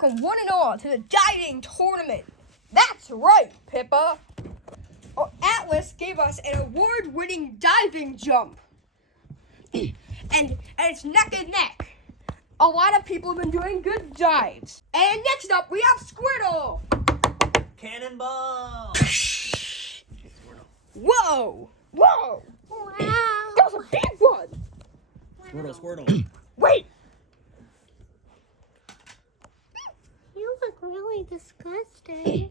welcome one and all to the diving tournament. That's right, Pippa. Atlas gave us an award-winning diving jump. and it's neck and neck. A lot of people have been doing good dives. And next up, we have Squirtle. Cannonball! Whoa! Whoa! Wow. That was a big one! Squirtle. Wait! You look really disgusting.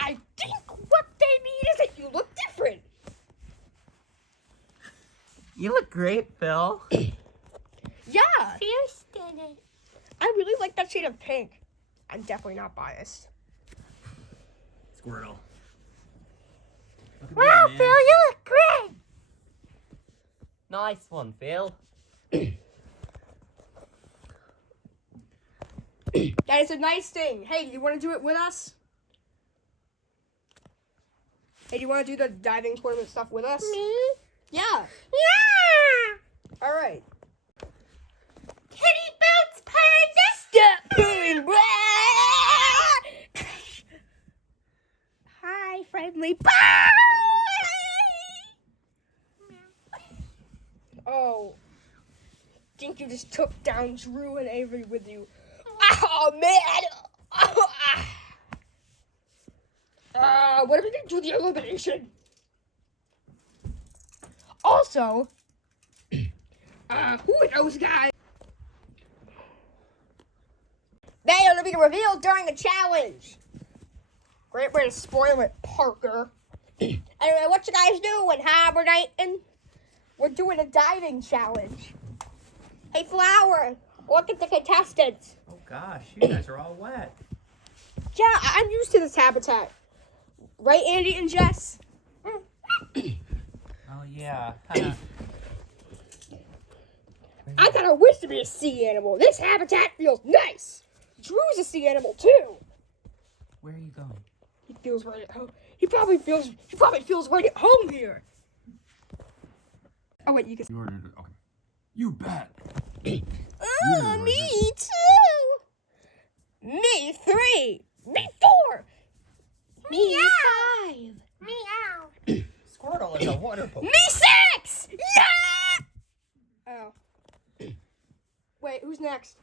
I think what they mean is that you look different. You look great, Phil. Yeah! Fierce did it. I really like that shade of pink. I'm definitely not biased. Squirtle. Wow, Phil, you look great. Nice one, Phil. That is a nice thing. Hey, do you want to do it with us? Hey, do you want to do the diving tournament stuff with us? Me? Yeah. Yeah. All right. Kitty boots, purge. Stop pulling. Hi, friendly. Oh. Think you just took down Drew and Avery with you. Oh, man. What are we going to do the elimination? Also, who are those guys? They are to be revealed during the challenge. Great way to spoil it, Parker. Anyway, what you guys doing? Hibernating? We're doing a diving challenge. Hey, Flower, look at the contestants. Oh gosh, you guys are all wet. Yeah, I'm used to this habitat. Right, Andy and Jess? Oh yeah, kinda. I kind of wish to be a sea animal. This habitat feels nice. Drew's a sea animal too. Where are you going? He feels right at home. He probably feels right at home here. Oh wait, you can. You ordered it. Okay. You bet. Oh, me too. Me 3. Me 4. Me 5. Meow. Squirtle is a water Pokemon. Me 6. Yeah. Oh. Wait, who's next?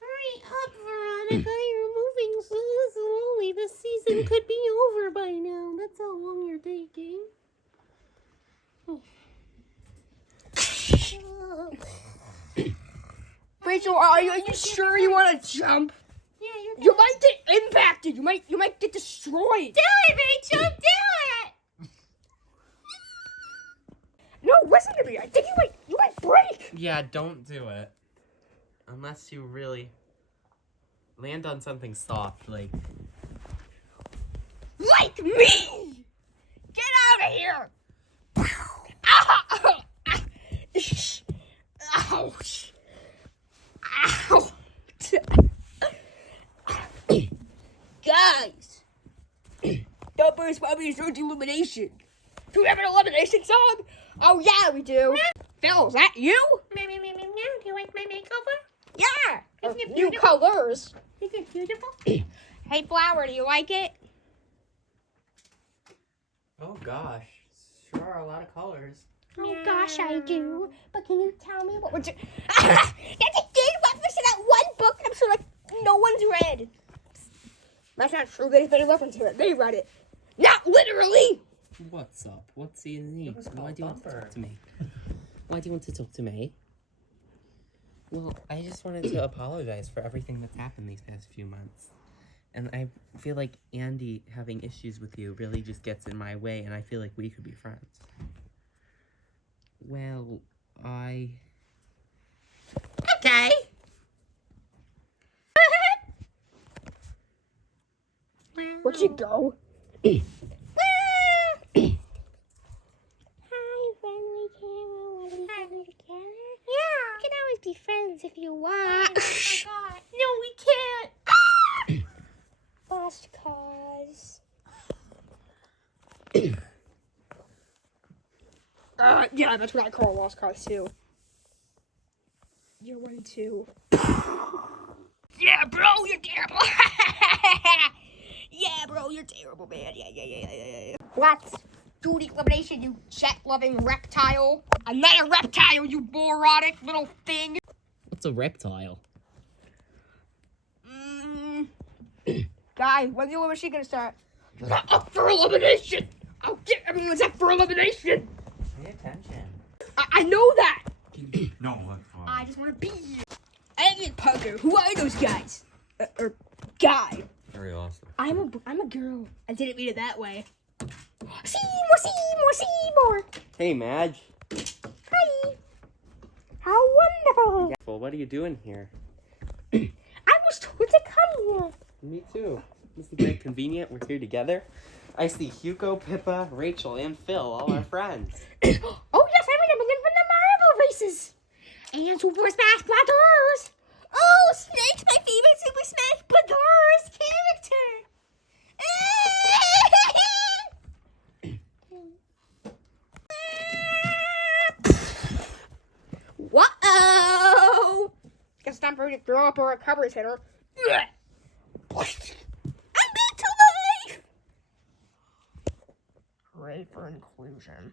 Hurry up, Veronica. You're moving so slowly. This season could be over by now. That's how long you're taking. Rachel, are you sure you want to jump? Yeah, you're You might get impacted. You might get destroyed. Do it, Rachel. Do it. No, listen to me. I think you might break. Yeah, don't do it. Unless you really land on something soft, like. Like me. Get out of here. Ouch. Ow. Guys, don't boost Bobby's road to elimination. Do we have an elimination song? Oh yeah, we do. Phil, is that you? Meow, meow, meow, meow, meow. Do you like my makeover? Yeah. Isn't it New beautiful? colors. Is it beautiful? Hey, Flower, do you like it? Oh gosh, sure are a lot of colors. Oh gosh, I do. But can you tell me what would you? That's a good reference to that one book I'm sure like no one's read. That's not true. They reference to it. They read it. Not literally. What's up? What's the need? was Why called do you want to Bumper. talk to me? Why do you want to talk to me? Well, I just wanted to apologize for everything that's happened these past few months. And I feel like Andy having issues with you really just gets in my way, and I feel like we could be friends. Well, Okay. Where'd you go? Hi, friendly camera. Want to be friendly together? Yeah. We can always be friends if you want. Oh my god. No, we can't. Lost cause. Yeah, that's what I call a lost cause too. You're one too. Yeah, bro, you're terrible. Yeah, bro, you're terrible, man. Yeah. Let's do the elimination, you jet-loving reptile. I'm not a reptile, you moronic little thing. What's a reptile? Guys, when's the elimination gonna start? You're not up for elimination. I'll get everyone's up for elimination. Pay attention. I know that. No, that's fine. I just want to be here. Egg and Punker, who are those guys? Or guy. Very awesome. I'm a girl. I didn't mean it that way. Seymour. Hey, Madge. Hi. How wonderful. Well, what are you doing here? I was told to come here. Me too. Isn't that convenient? We're here together. I see Hugo, Pippa, Rachel, and Phil, all our friends. Oh yes, I remember them from the marble races. And Super Smash Brothers. Oh, Snake's my favorite Super Smash Brothers character. Whoa! Guess it's time for me to throw up a recovery center. I'm back to life! Pray for inclusion.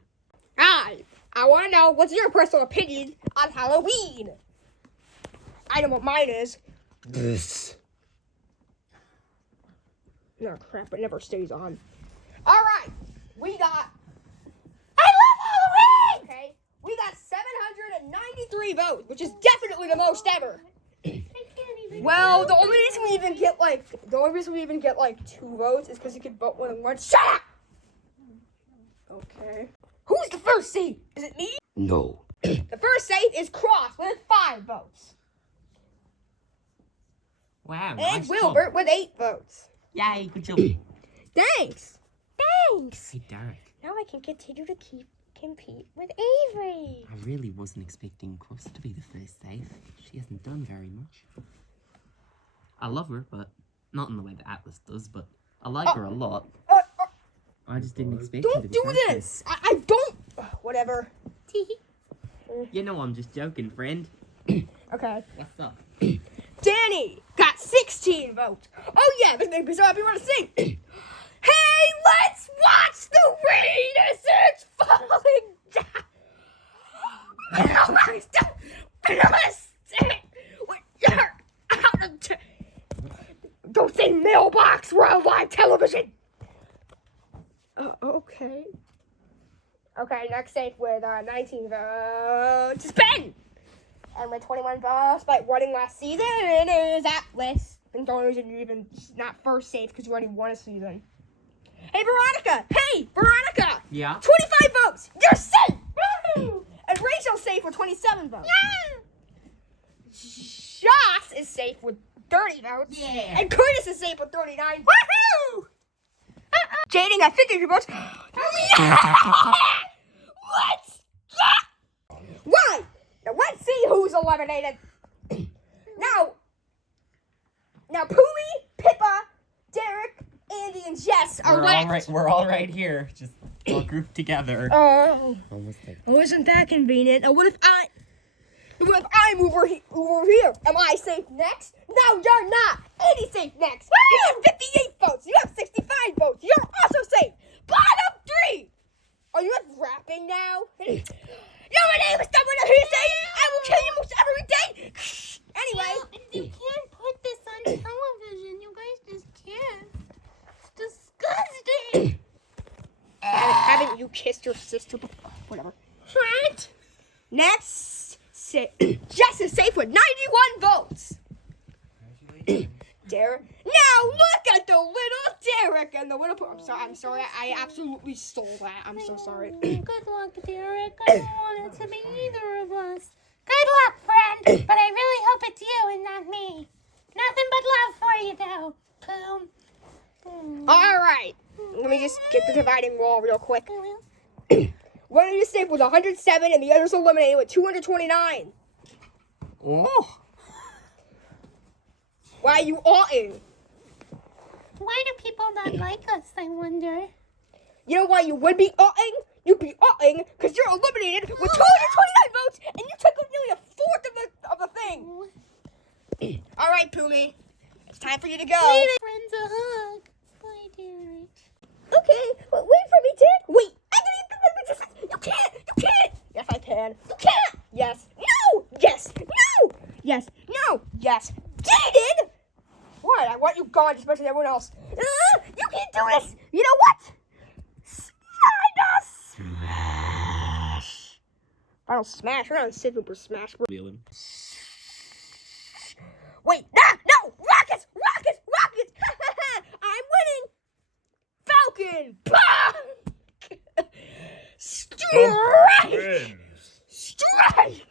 Hi, I want to know what's your personal opinion on Halloween? I know what mine is. This. No crap, it never stays on. Alright, we got... I love Halloween! Okay, we got 793 votes, which is definitely the most ever. Well, the only reason we even get like 2 votes is because you can vote more than once. Shut up! Okay. Who's the first safe? Is it me? No. The first safe is Cross with 5 votes. Wow, And nice Wilbert job. with 8 votes. Yay, good job. Thanks. Hey, Derek. Now I can continue to compete with Avery. I really wasn't expecting Cross to be the first safe. She hasn't done very much. I love her, but not in the way that Atlas does, but I like her a lot. I just didn't expect her to Don't be do first this. I don't. Whatever. safe. You know I'm just joking, friend. Okay. What's up? Danny got 16 votes. Oh yeah, this makes me so happy want to sing. Hey, let's watch the rain as it's falling down. Don't say mailbox. We're on live television. Okay. Okay, next safe with 19 votes is Ben. And with 21 votes by running last season, it is Atlas. And don't even not first safe because you already won a season. Hey, Veronica! Hey, Veronica! Yeah? 25 votes! You're safe! Woo! And Rachel's safe with 27 votes. Yeah. Joss is safe with 30 votes. Yeah. And Curtis is safe with 39 votes. Woohoo! Jaden got 53 votes. Let's go! Right! Now let's see who's eliminated. Now Pooey, Pippa, Derek, Andy, and Jess are left. We're all right here, just all grouped together. Oh, Almost like isn't that convenient? Now what if I move over here? Am I safe next? No, you're not. Andy's safe next. You have 58 votes. You have 65 votes. You're also safe. Bottom 3. Are you not rapping now? My name is someone who say I will kill you most every day. Anyway, You can't put this on television. You guys just can't. It's disgusting. haven't you kissed your sister before? Whatever. What? Next, Jess is safe with 91 votes. Derek. Now look at the little Derek and the little. I'm sorry. I absolutely stole that. I'm so sorry. Good luck, Derek. I don't want it to be either of us. Good luck, friend. But I really hope it's you and not me. Nothing but love for you, though. Boom. All right. Let me just get the dividing wall real quick. One of you safe with 107 and the others eliminated with 229. oh. Why are you all-in? Why do people not like us, I wonder? You know why you would be all-in? You'd be all-in because you're eliminated with 229 votes and you took up nearly a fourth of the thing. All right, Poomy. It's time for you to go. Friends a hug. Bye, Derek. Okay, but wait for me, Dick. Wait, I didn't even. You can't. You can't. Yes, I can. You can't. Yes. No. Yes. No. Yes. No. Yes. Jaden. What? I want you gone, just mention everyone else. You can't do this. You know what? Smash. Final smash. We're on Super Smash. Feeling. Wait. No. Rockets. Rockets. Rockets. I'm winning. Falcon. Bah! Strike. Friends. Strike.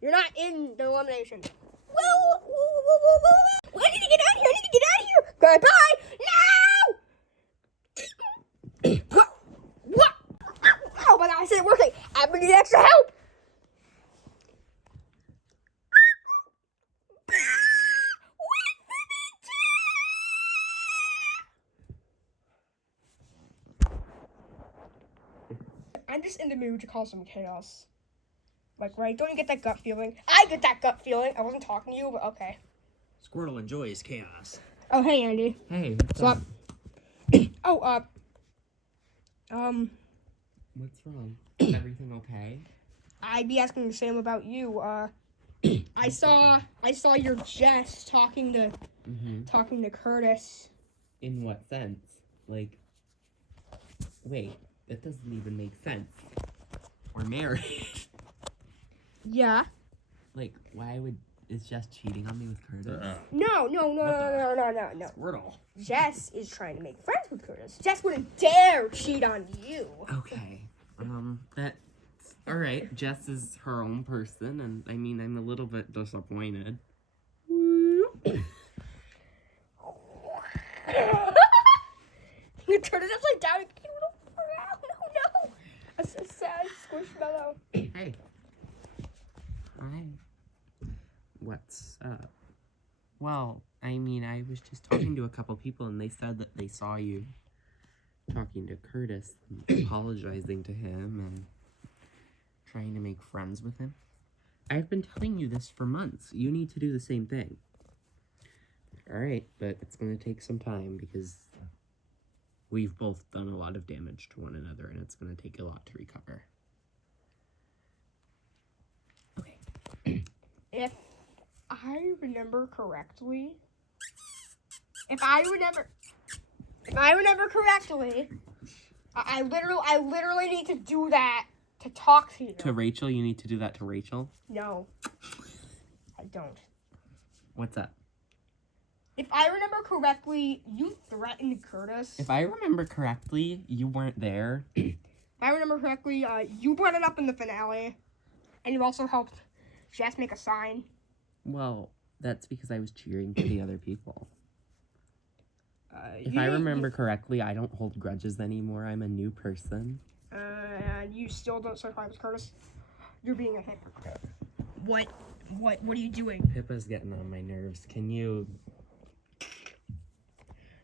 You're not in the elimination. Well, I need to get out of here. I need to get out of here. Goodbye. No. What? Oh my God! I said it working. I'm gonna need extra help. I'm just in the mood to cause some chaos. Like, right? Don't you get that gut feeling? I get that gut feeling. I wasn't talking to you, but okay. Squirtle enjoys chaos. Oh, hey, Andy. Hey, what's up? Oh, What's wrong? Is everything okay? I'd be asking the same about you. I saw your Jess talking to Curtis. In what sense? Like, wait, that doesn't even make sense. We're married. Yeah. Like, is Jess cheating on me with Curtis? No. Squirtle. Jess is trying to make friends with Curtis. Jess wouldn't dare cheat on you. Okay. That's all right. Jess is her own person, and I mean, I'm a little bit disappointed. You turn it upside down. No. A sad squishmallow. Hey. Hi. What's up? Well, I mean, I was just talking to a couple people, and they said that they saw you talking to Curtis, and apologizing to him, and trying to make friends with him. I've been telling you this for months. You need to do the same thing. Alright, but it's going to take some time, because we've both done a lot of damage to one another, and it's going to take a lot to recover. Okay. If I remember correctly, I literally need to do that to talk to you. To Rachel? You need to do that to Rachel? No, I don't. What's up? If I remember correctly, you threatened Curtis. If I remember correctly, you weren't there. If I remember correctly, you brought it up in the finale, and you also helped Jess make a sign. Well, that's because I was cheering for the other people. If I remember correctly, I don't hold grudges anymore. I'm a new person. You still don't survive with Curtis? You're being a hypocrite. What are you doing? Pippa's getting on my nerves. Can you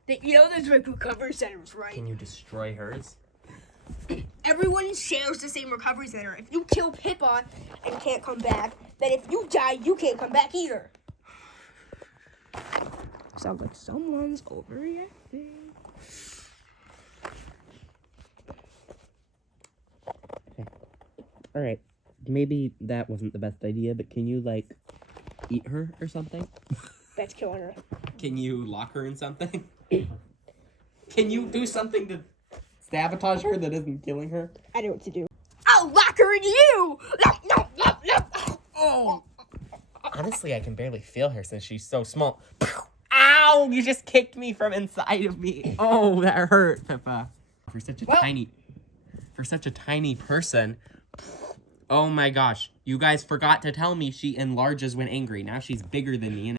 There's like recovery centers, right? you destroy hers? Everyone shares the same recovery center. If you kill Pippa and can't come back, then if you die, you can't come back either. Sounds like someone's overreacting. Alright. Maybe that wasn't the best idea, but can you, like, eat her or something? That's killing her. Can you lock her in something? Can you do something to sabotage her that isn't killing her? I know what to do. I'll lock her in you! No. Oh! Honestly, I can barely feel her since she's so small. Ow! You just kicked me from inside of me. Oh, that hurt, Pippa. For such a tiny person. Oh my gosh. You guys forgot to tell me she enlarges when angry. Now she's bigger than me.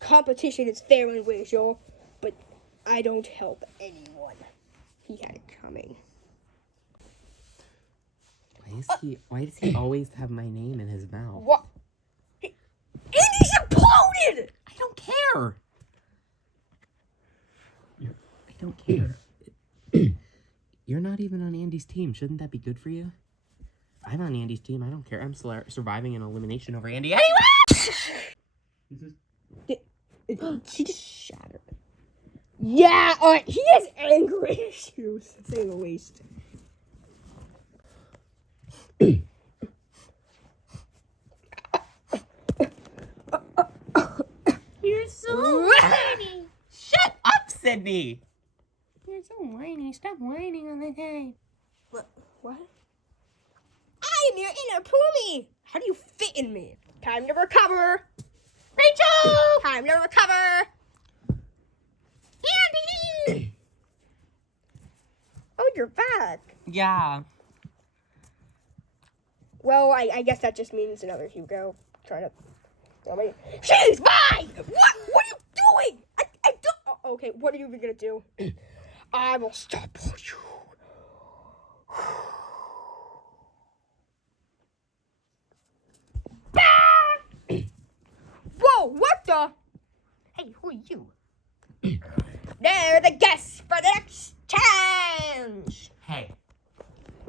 Competition is fair and Rachel, but I don't help anyone. He had it coming. Why does he always have my name in his mouth? What? Andy's imploded! I don't care. I don't care. You're not even on Andy's team. Shouldn't that be good for you? I'm on Andy's team. I don't care. I'm surviving an elimination over Andy anyway! She just shattered. Yeah, he has anger issues, to say the least. You're so whiny. Shut up, Sydney! You're so whiny. Stop whining all the time. What? I am your inner Poomy. How do you fit in me? Time to recover. Rachel! Time to recover. Andy! Oh, you're back. Yeah. Well, I guess that just means another Hugo trying to tell me. She's mine! What are you doing? I don't. Oh, okay, what are you even gonna do? I will stop you. Whoa, what the? Hey, who are you? They're the guests for the next challenge. Hey,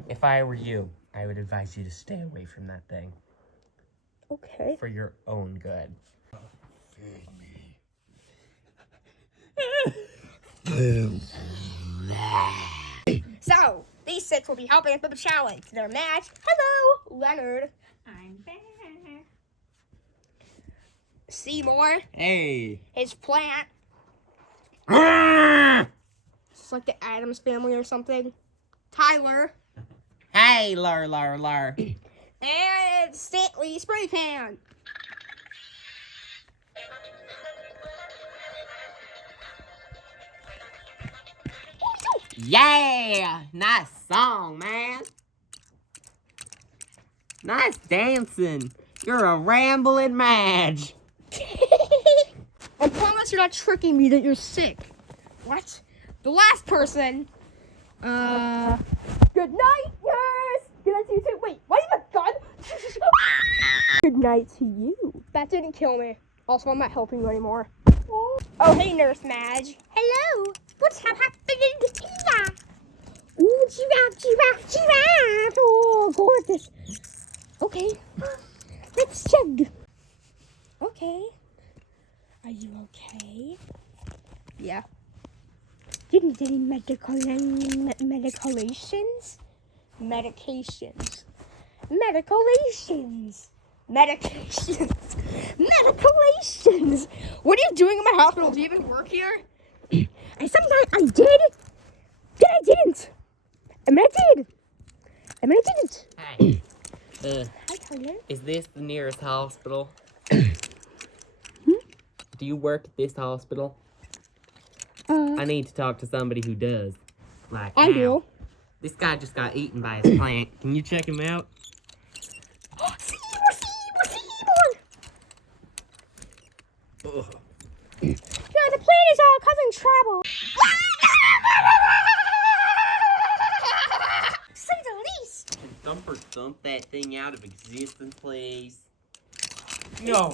if I were you, I would advise you to stay away from that thing Okay. for your own good. So, these 6 will be helping us with the challenge. They're Matt. Hello, Leonard. I'm back. Seymour. Hey. His plant. It's like the Addams family or something. Tyler. Hey, lar. And Stanley Spray Can. Yeah! Nice song, man. Nice dancing. You're a rambling Madge. I promise you're not tricking me that you're sick. What? The last person. Good night, nurse. Good night to you too. Wait, why do you have a gun? Good night to you. That didn't kill me. Also, I'm not helping you anymore. Oh, hey, Nurse Madge. Hello. What's happening here? Ooh, giraffe. Oh, gorgeous. Okay. Let's chug. Okay. Are you okay? Yeah. Do you need any medications? Medications. What are you doing in my hospital? Do you even work here? And sometimes I did. Then I didn't. And then I did. And then I didn't. Hey. Hi, Tyler. Is this the nearest hospital? Do you work at this hospital? I need to talk to somebody who does. Like I now. do. This guy just got eaten by his plant. Can you check him out? Seymour! Yeah, the plane is causing trouble. Say the least. Thump that thing out of existence, please. No,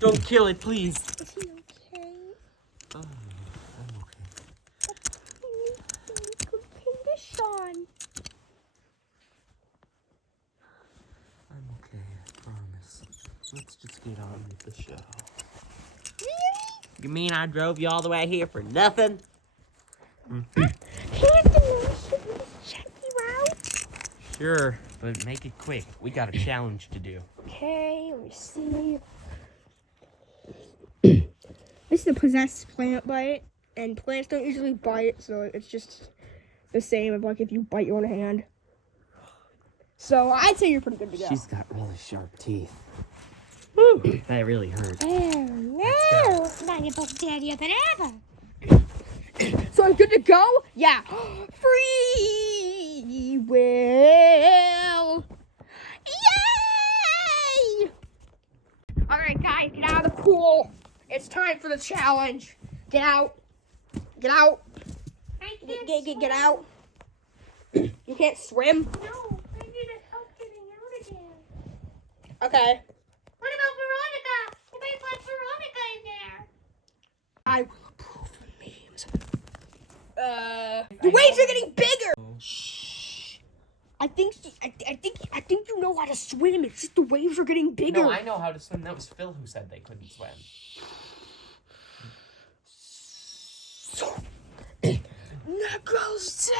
don't kill it, please. Is he okay? Oh, I'm okay. Good condition. I'm okay, I promise. Let's just get on with the show. Really? You mean I drove you all the way here for nothing? Can't the nurse check you out? Sure, but make it quick. We got a challenge to do. Okay, let me see. This is a possessed plant bite, and plants don't usually bite, so it's just the same of like if you bite your own hand. So I'd say you're pretty good to go. She's got really sharp teeth. Woo, that really hurt. Oh, no. Now you're both deadier than ever. So I'm good to go? Yeah. Free will. Yay! Alright, guys, get out of the pool. It's time for the challenge. Get out. Get out. I can't Get out. You can't swim? No, I need help getting out again. Okay. What about Veronica? You guys let Veronica in there. I will approve the memes. The waves are getting bigger. Shh. I think you you know how to swim. It's just the waves are getting bigger. No, I know how to swim. That was Phil who said they couldn't swim. Knuckles.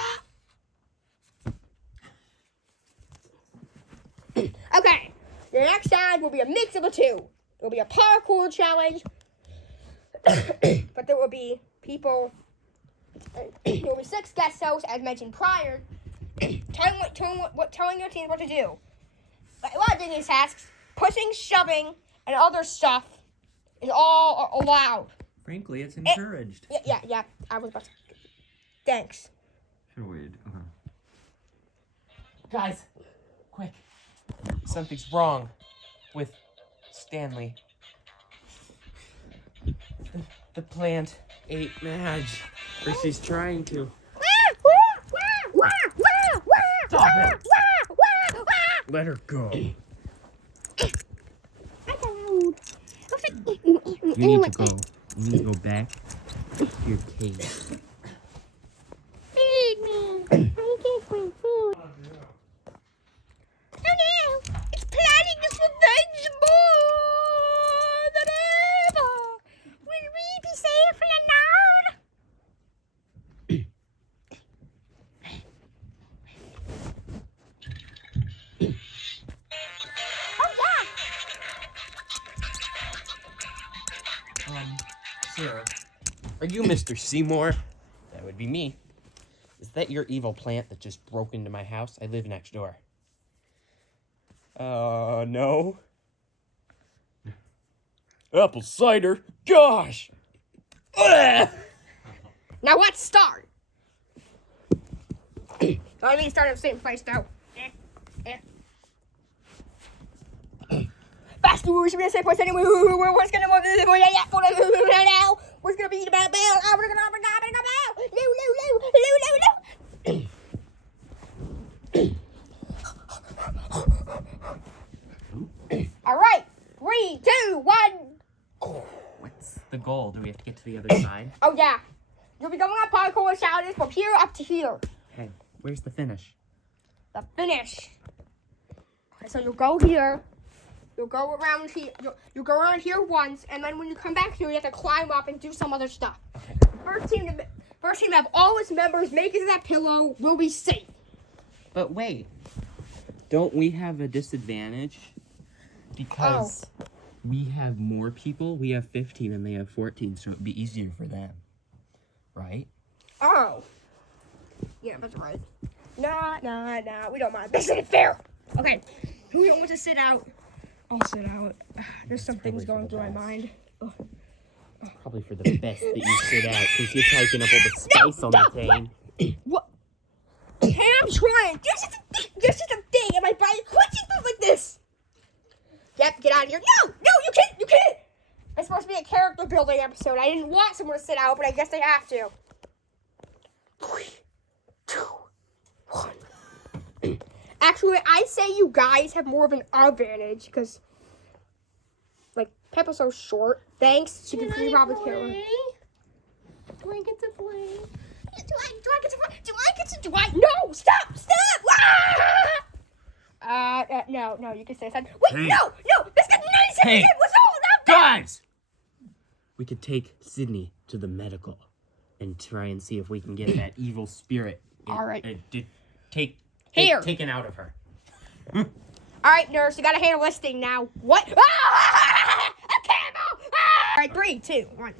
Okay, the next side will be a mix of the two. It'll be a parkour challenge, but there will be people. There will be 6 guest hosts, as mentioned prior, telling your team what to do. A lot of these tasks, pushing, shoving, and other stuff is all allowed. Frankly, it's encouraged. Yeah. I was about to. Thanks. Weird. Guys, quick. Something's wrong with Stanley. The plant ate Madge. Or she's trying to. Stop it. Let her go. You need to go. You need to go back to your cage. Feed me. I get my food. Oh no! It's planning its revenge more than ever. Will we be safe and alone? Oh yeah! Sarah, are you Mr. Seymour? That would be me. Is that your evil plant that just broke into my house? I live next door. No. Apple cider? Gosh! Ugh! Now let's start. I mean, start at the same place though. Fast, we should be at the same place anyway. What's gonna now? What's gonna be about Bell? We're gonna Bell. All right, 3, 2, 1. What's the goal? Do we have to get to the other side? Oh yeah, you'll be going on parkour challenges from here up to here. Okay, where's the finish? The finish. Okay, so you'll go here. You'll go around here. You'll go around here once, and then when you come back here, you have to climb up and do some other stuff. Okay. First team to have all its members make it to that pillow will be safe. But wait, don't we have a disadvantage? Because we have more people. We have 15 and they have 14, so it'd be easier for them. Right? Oh. Yeah, that's right. Nah, we don't mind. This isn't fair. Okay, who don't want to sit out? I'll sit out. There's some things going through my mind. Ugh. Probably for the best that you sit out, since you're taking up all the space on the team. What? Hey, I'm trying. This is a thing, and my body quits through like this. Yep, get out of here. No, you can't. It's supposed to be a character building episode. I didn't want someone to sit out, but I guess they have to. 3, 2, 1. Actually, I say you guys have more of an advantage, because, like, Peppa's so short. Thanks. She can probably carry. Do I get to play? Do I? No! Stop! No, you can say something. Wait, Hey. no! This got 97% Hey. was all about that! Guys! We could take Sydney to the medical and try and see if we can get that evil spirit All right. taken out of her. All right, nurse, you gotta handle this thing now. What? Ah! A camel! Ah! All right, 3, 2, 1.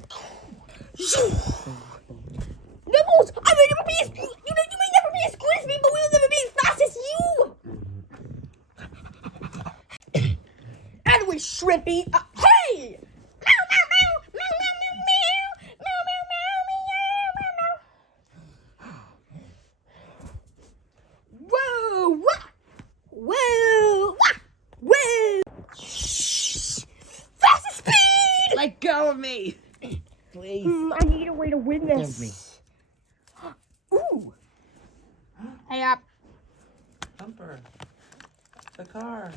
Nichols, I may never be as you may never be as good as me, but we'll never be as fast as you. Anyway, Shrimpy, hey! Whoa! Fastest speed! Let go of me! Please. I need a way to win this. Give me. Ooh. Hey up. Bumper. The car.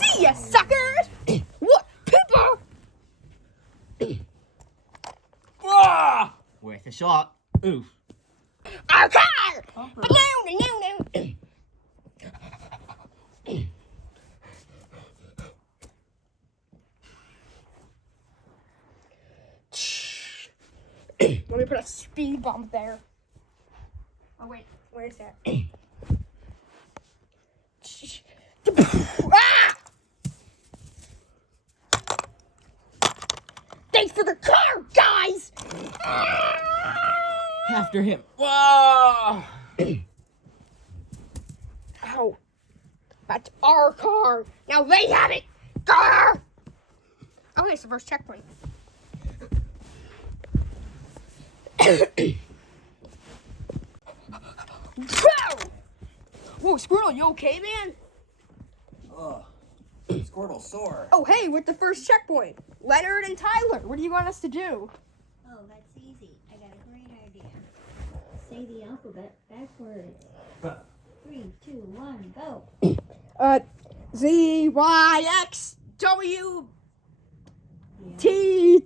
See ya, suckers! What? Pippa! Ah! Worth a shot. Oof. our car! But no. Let me put a speed bump there. Oh wait, where is that? Ah! Thanks for the car, guys! After him. Whoa! Ow. That's our car. Now they have it. Car! Okay, it's the first checkpoint. Whoa, Squirtle, you okay, man? Ugh. Squirtle sore. Oh, hey, with the first checkpoint. Leonard and Tyler, what do you want us to do? Oh, that's easy. I got a great idea. Say the alphabet backwards. 3, 2, 1, go. Z, Y, X, W, T,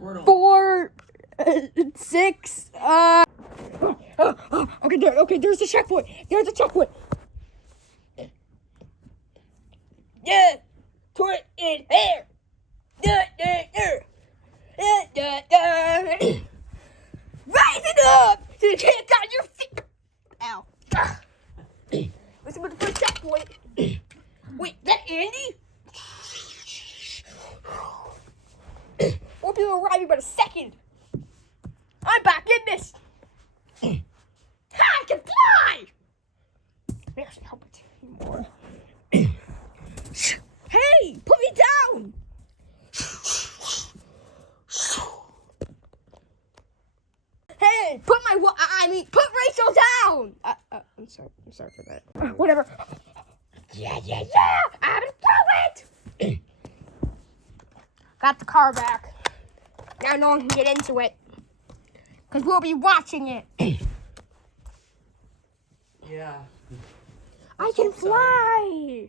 Squirtle. 4, 6, okay, there's the checkpoint. There's the checkpoint. Yeah, put it in here. Raise it up so you can't got your feet. Ow. Listen to the first checkpoint. Wait, that Andy? Won't be able to ride me but a second. I'm back in this. I can fly. There's no help anymore. Hey, put me down. Hey, put Rachel down. I'm sorry for that. Whatever. Yeah, I'm through it. Got the car back. Now no one can get into it. Because we'll be watching it. Yeah. I can fly.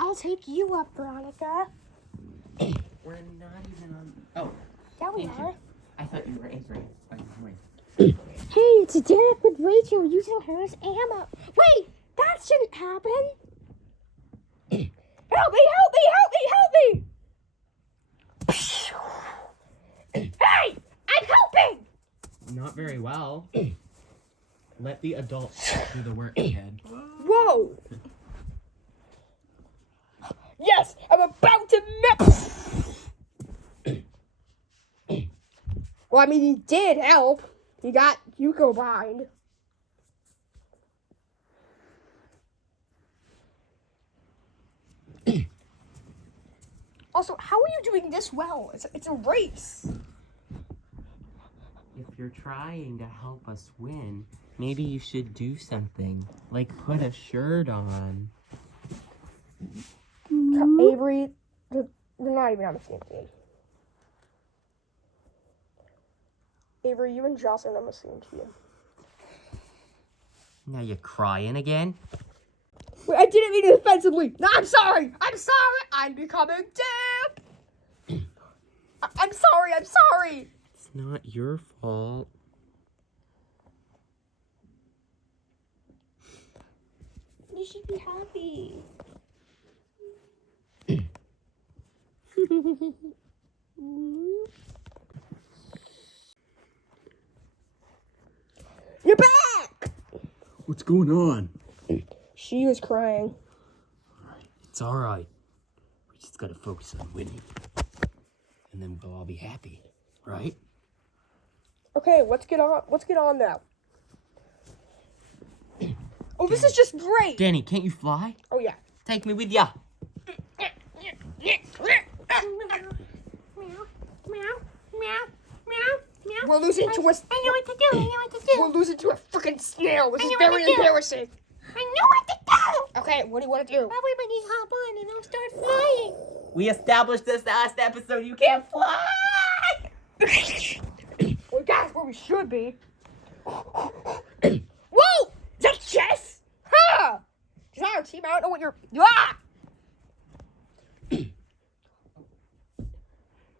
I'll take you up, Veronica. We're not even on. Oh, Yeah, we thank you. are. I thought you were anchoring. Oh, wait. Hey, it's Derek with Rachel using her as ammo. Wait, that shouldn't happen. Help me! Hey, I'm helping. Not very well. Let the adults do the work, kid. Whoa. Yes, I'm about to Well, I mean, he did help. He got Yuko behind. Also, how are you doing this well? It's a race. If you're trying to help us win, maybe you should do something. Like put a shirt on. Avery, they're not even on the same team. Avery, you and Joss are on the same team. Now you're crying again? Wait, I didn't mean it offensively. No, I'm sorry. I'm becoming deaf. I'm sorry. It's not your fault. You should be happy. You're back! What's going on? She was crying. It's alright. We just gotta focus on winning. And then we'll all be happy, right? Okay, let's get on now. Oh, this is just great. Danny, can't you fly? Oh yeah. Take me with ya. We're losing to a. I know what to do. We're losing to a freaking snail. This is know what very to do. embarrassing. I know what to do. Okay, what do you want to do? Everybody hop on and I'll start flying. We established this last episode. You can't fly. Well, that's where we should be. Whoa! Is that chess? Huh! It's not our team. I don't know what you're. Ah!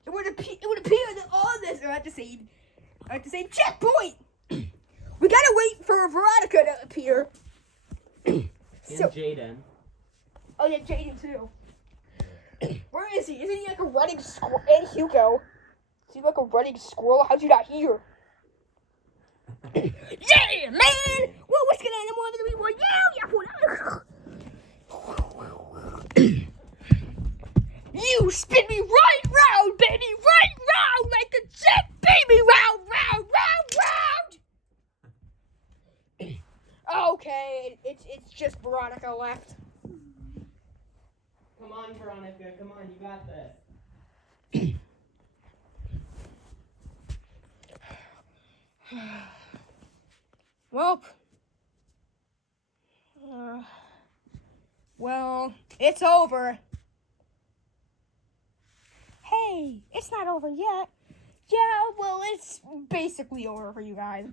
It would appear that all of this are at the same checkpoint. for Veronica to appear. And So- Jaden. Oh yeah, Jaden too. Where is he? Isn't he like a running squirrel? And Hugo. Is he like a running squirrel? How'd you not hear? Yeah, man! Whoa, what's going on? I'm 1, 3, 1. Yeah. You spin me right round, baby, right round, like a jet, baby, round, round, round, round. Okay, it's just Veronica left. Come on, Veronica. Come on, you got this. Well, it's over. Hey, it's not over yet. Yeah, well, it's basically over for you guys.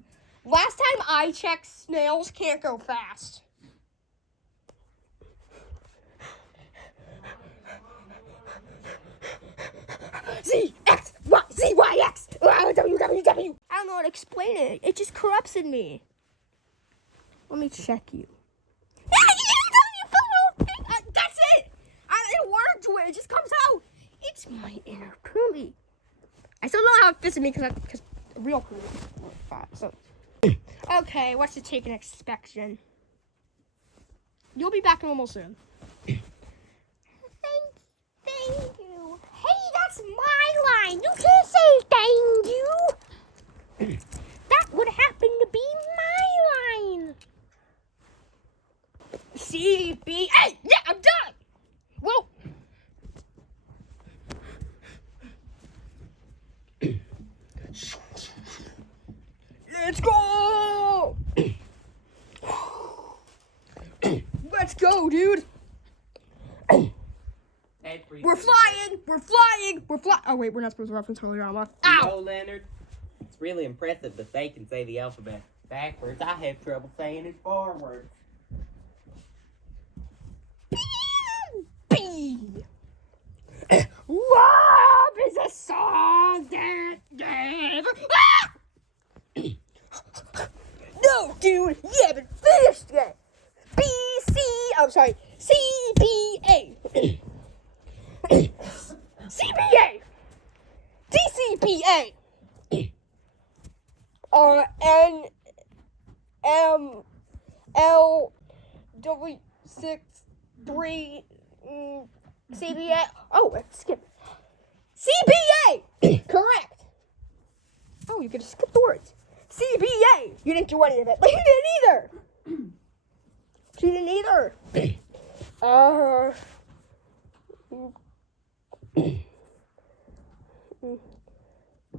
Last time I checked, snails can't go fast. Z, X, Y, Z, Y, X, W, W, W. I don't know how to explain it. It just corrupts in me. Let me check you. That's it. I didn't word to it. It just comes out. It's my inner Poolie. I still don't know how it fits in me because real Poolie. So, okay, what's the take an inspection? You'll be back normal soon. Thank you. Hey, that's my line. You can't say thank you. That would happen to be my line. C, B, A. Yeah, I'm done. Whoa. Let's go. Let's go, dude. We're flying. We're flying. We're flying. Oh, wait, we're not supposed to reference Holy-Rama. You Ow. know, Leonard, it's really impressive that they can say the alphabet backwards. I have trouble saying it forwards. B. Love is a song that never. Ah! No, dude, you haven't finished yet. B, C. I'm sorry. C, B, A. CBA. DCBA. N, M, L, W, 6, 3, CBA. Oh, let's skip. CBA. Correct. Oh, you could skip the words. CBA. You didn't do any of it. But you didn't either. She didn't either.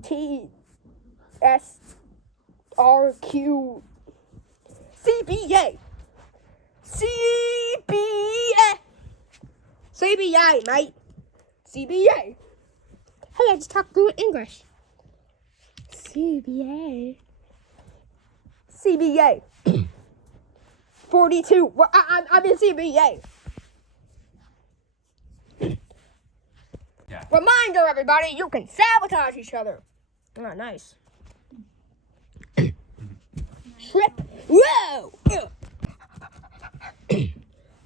T, S, R, Q, CBA. CBA. CBA, mate. CBA. Hey, I just talked fluent English. CBA. CBA. 42. Well, I'm in CBA. Yeah. Reminder, everybody, you can sabotage each other. Oh, nice. Trip. Whoa!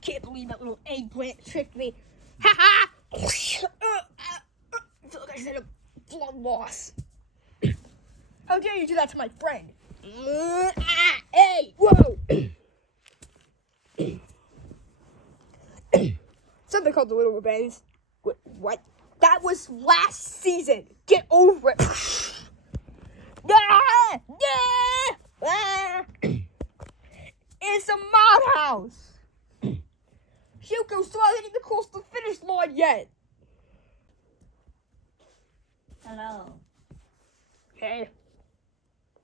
Can't believe that little eggplant tricked me. Ha ha! I feel like I said a blood loss. How dare you do that to my friend? Hey! Whoa! Something called the Little Rebellions. What? That was last season. Get over it. It's a mod house. Hugo still hasn't even crossed the finish line yet. Hello. Hey.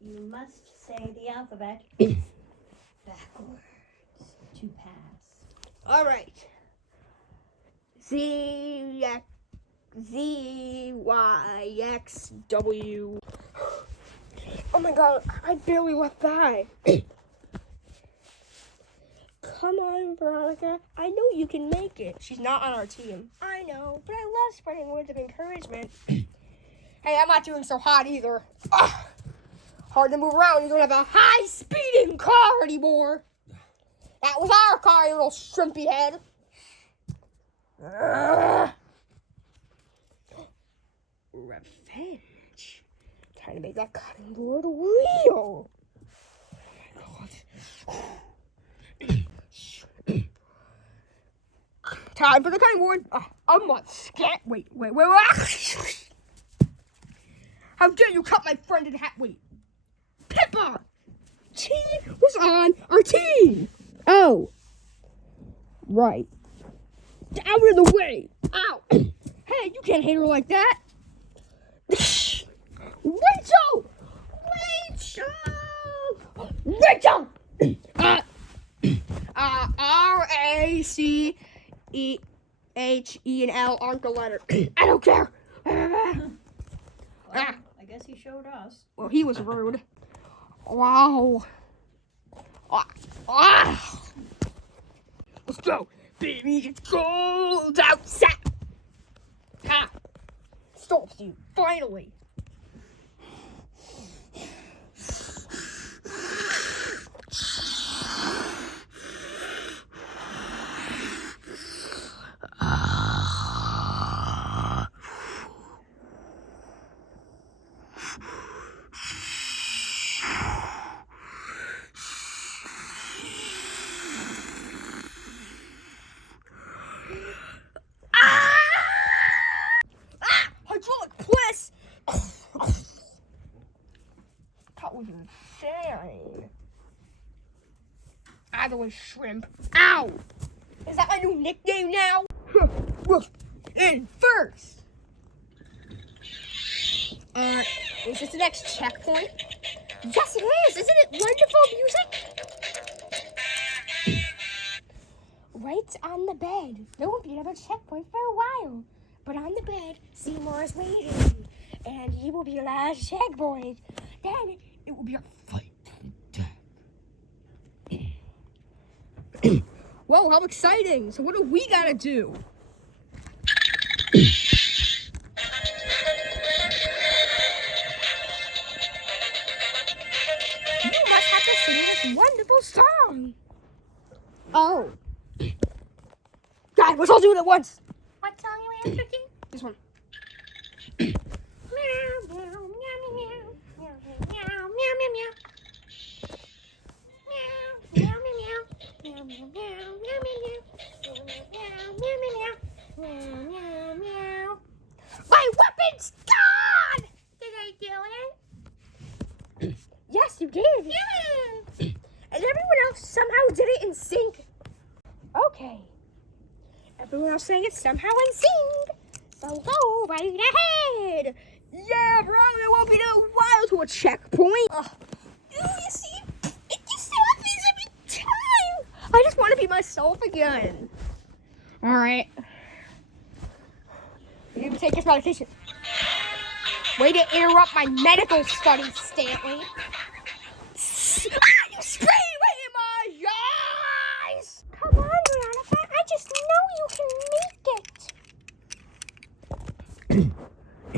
You must say the alphabet backwards to pass. All right. Z, Y, X, W. Oh my god, I barely left by. Come on, Veronica. I know you can make it. She's not on our team. I know, but I love spreading words of encouragement. Hey, I'm not doing so hot either. Ugh. Hard to move around. You don't have a high-speeding car. car anymore. That was our car, you little shrimpy head. Revenge. Trying to make that cutting board real. Oh my God. Time for the cutting board. I'm not scared. Wait. How dare you cut my friend in half? Wait. Pippa! She was on our team. Oh. Right. Out of the way. Ow. Hey, you can't hate her like that. Rachel! R-A-C-E-H-E-N-L aren't the letter. I don't care. I guess he showed us. Well, he was rude. Wow. Let's go. Baby, it's cold outside. Ha. Stops you, finally. Hydraulic press. That was insane. I was shrimp. Ow! Is that my new nickname now? In first. Is this the next checkpoint? Yes, it is. Isn't it wonderful music? Right on the bed. There won't be another checkpoint for a while. But on the bed, Seymour is waiting. And he will be the last checkpoint. Then it will be a fight. Whoa, how exciting. So what do we gotta do? You must have to sing this wonderful song. Oh. God, let's all do it at once. What song are we after, King? This one. Meow, meow, meow, meow, meow, meow, meow, meow, meow, meow. Meow, meow, meow, meow, meow, meow, meow, meow, meow, meow, meow. My weapon's gone! Did I do it? Yes, you did. Yeah. And everyone else somehow did it in sync. Okay. Everyone else sang it somehow in sync. So go right ahead. Yeah, bro, it won't be a while to a checkpoint. You see, it just happens every time. I just want to be myself again. All right. You need to take this medication. Way to interrupt my medical studies, Stanley. You sprayed right in my eyes! Come on, Veronica. I just know you can make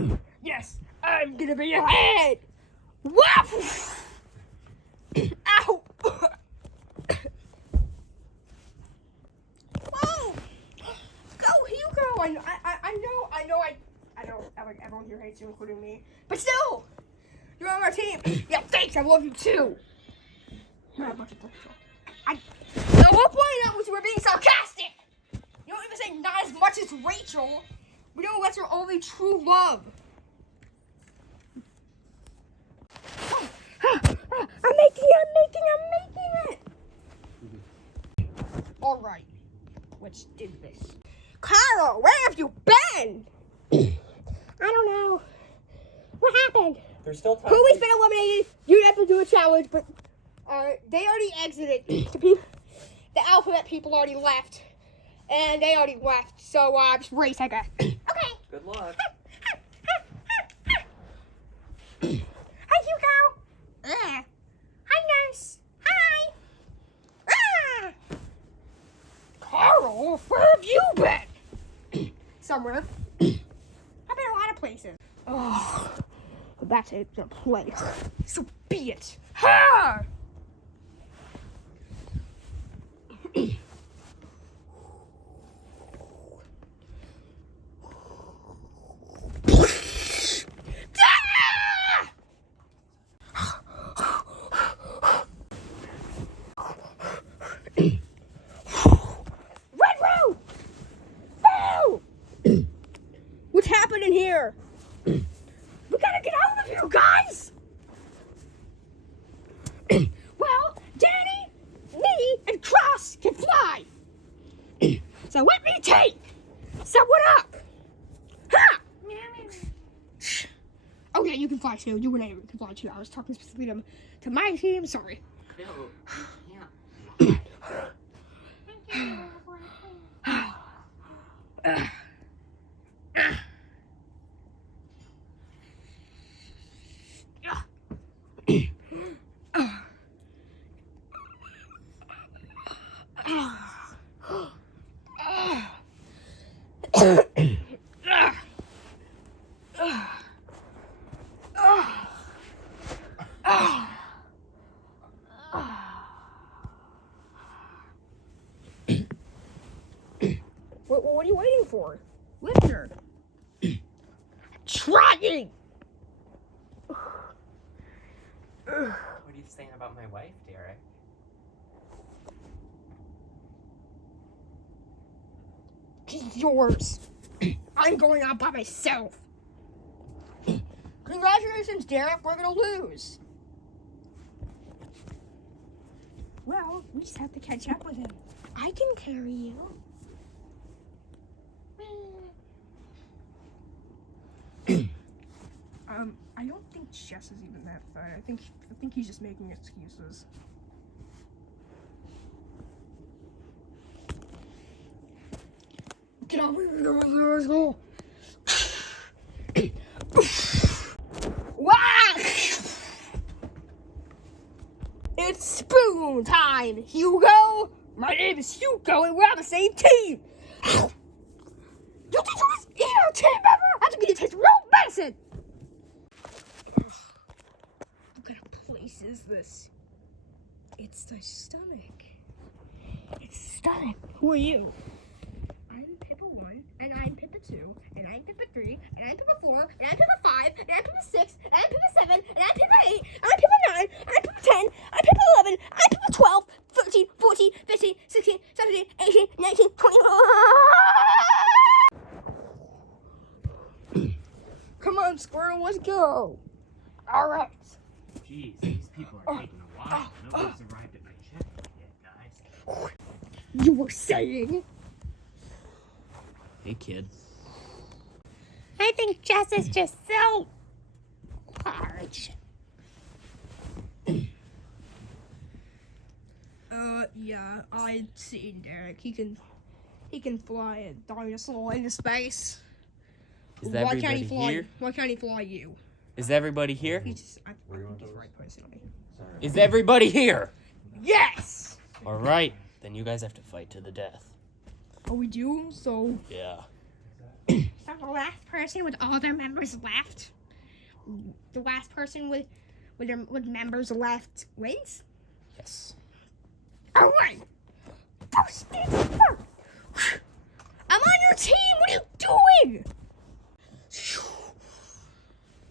it. Yes, I'm gonna be ahead! Whoop! Ow! Whoa! Go, Hugo! I know everyone here hates you, including me. But still! You're on our team! Yeah, thanks, I love you too! At one point that was you were being sarcastic! You don't even say not as much as Rachel! We know that's her only true love! I'm making it! Alright, let's do this. Carl, where have you been? I don't know. What happened? There's still time. Chloe's been eliminated. You have to do a challenge, but they already exited. The alphabet people already left. And they already left. So just race, I guess. Okay. Good luck. Hi, Hugo. Hi, nurse. Hi. Carl, where have you been? Somewhere. I've been a lot of places. Oh, but that's it. The place. So be it. Ha! Red road! Woo! What's happening here? We gotta get out of here, guys! Well, Danny, me, and Cross can fly. So let me take someone up. Ha! Okay, you can fly too. You and I can fly too. I was talking specifically to my team. Sorry. No, you can't. What are you waiting for? Lift her. Trying! What are you saying about my wife, Derek? She's yours. I'm going out by myself. Congratulations, Derek. We're gonna lose. Well, we just have to catch up with him. I can carry you. I don't think Jess is even that fun. I think he's just making excuses. Get over here, let's go. Wow! It's spoon time, Hugo. My name is Hugo, and we're on the same team. You think you was a team member? I think you need to taste real medicine. What kind of place is this? It's the stomach. It's stomach. Who are you? I'm Pippa 1, and I'm Pippa 2, and I'm Pippa 3, and I'm Pippa 4, and I'm Pippa 5, and I'm Pippa 6, and I'm Pippa 7, and I'm Pippa 8, and I'm Pippa 9, and I'm Pippa 10, I'm Pippa 11, I'm Pippa 12, 13, 14, 15, 16, 17, 18, 19, 20. Come on, Squirrel, let's go. All right. Jeez, these people are taking a while. Nobody's arrived at my check yet, guys. You were saying? Hey, kid. I think Jess is just so large. Yeah, I've seen Derek. He can fly a dinosaur into space. Is Why can't everybody he fly? here? Why can't he fly you? Is everybody here? I think he's right personally. Is everybody here? Yes. All right, then you guys have to fight to the death. Oh, we do. So Yeah. So the last person with all their members left. the last person with members left wins. Yes. All right. First things first. I'm on your team. What are you doing?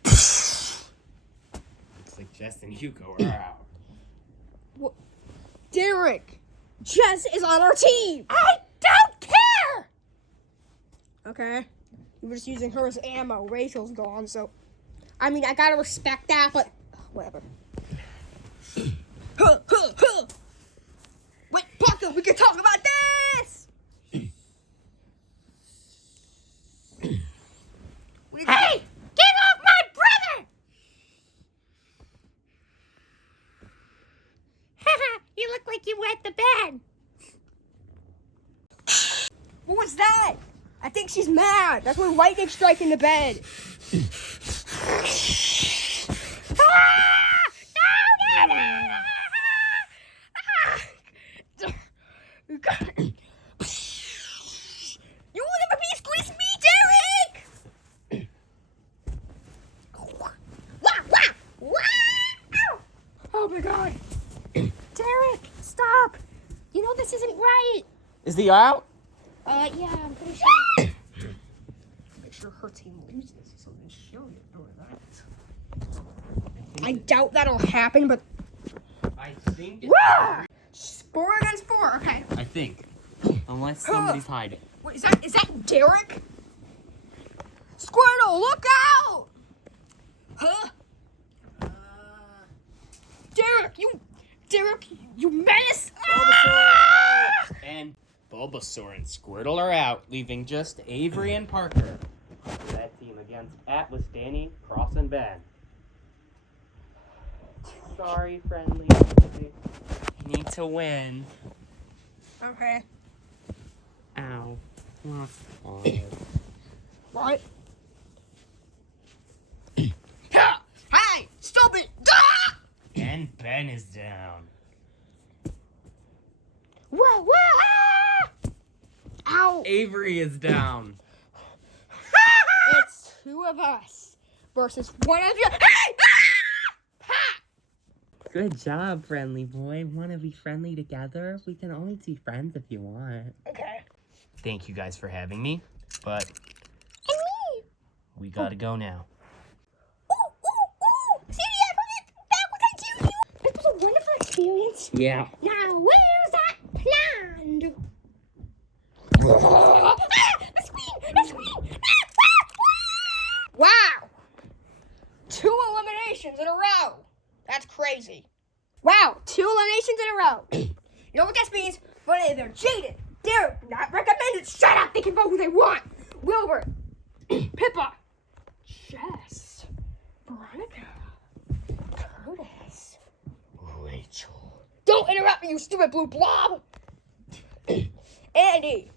Looks like Jess and Hugo are out. What? Derek, Jess is on our team. I don't care. Okay. You were just using her as ammo. Rachel's gone, so I mean I gotta respect that, but whatever. Wait, Parker, we can talk about this. Hey, get off my brother! You look like you wet the bed. What was that? I think she's mad. That's when lightning strike in the bed. You will never be squeeze me, Derek! Oh my god. Derek, stop. You know this isn't right. Is he out? Yeah, I'm pretty sure. Make sure her team loses so then she'll get over that. I doubt that'll happen, but I think Wah! 4 against 4. Okay. I think. Unless somebody's hiding. Wait, is that Derek? Squirtle, look out! Huh? Derek, you menace! And Bulbasaur and Squirtle are out, leaving just Avery and Parker. That team against Atlas, Danny, Cross, and Ben. Sorry, friendly. You need to win. Okay. Ow. That's hard. What? Hey, stop it! Ah! And Ben is down. Whoa, whoa! Ah! Ow! Avery is down. It's 2 of us versus 1 of you. Hey! Ah! Ha! Good job, friendly boy. Want to be friendly together? We can always be friends if you want. Okay. Thank you guys for having me, but And me. we gotta go now. Ooh! See, I forget back what I do. It was a wonderful experience. Yeah. Now, where's that plant? Ah, the screen! The screen! Wow! 2 eliminations in a row. That's crazy. Wow, 2 eliminations in a row. You know what this means? But they're jaded. They're not recommended. Shut up. They can vote who they want. Wilbur, Pippa, Jess, Veronica, Curtis, Rachel. Don't interrupt me, you stupid blue blob. Andy,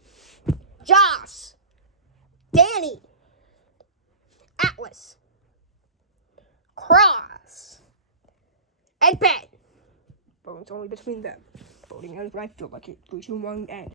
Joss, Danny, Atlas, Cross, and Ben. Voting's only between them. Voting ends when I feel like it. 3, 2, 1, end.